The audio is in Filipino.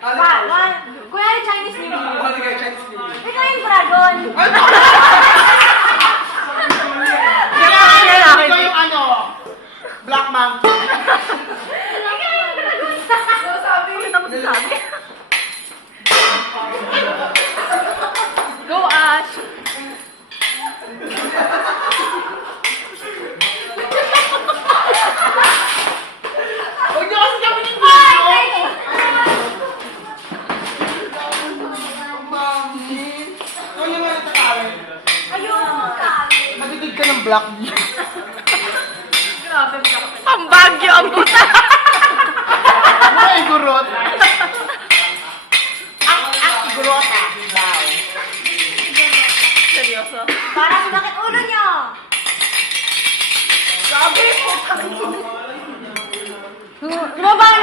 Ano Why? Why? Kuya, Chinese New Year. Ano Chinese New Year? Yung dragon. Ano? ano? Kaya kaya ikaw yung ano? Black monkey. Ikaw yung dragon. Ano sabi. Ano sabi? Matitid ka ng black Ang bagyo ang puta. Mga igurot. Ang ang igurota daw. Seryoso? Parang bakit ulo niyo? Sabi mo. Gumabanat ka? Gumabanat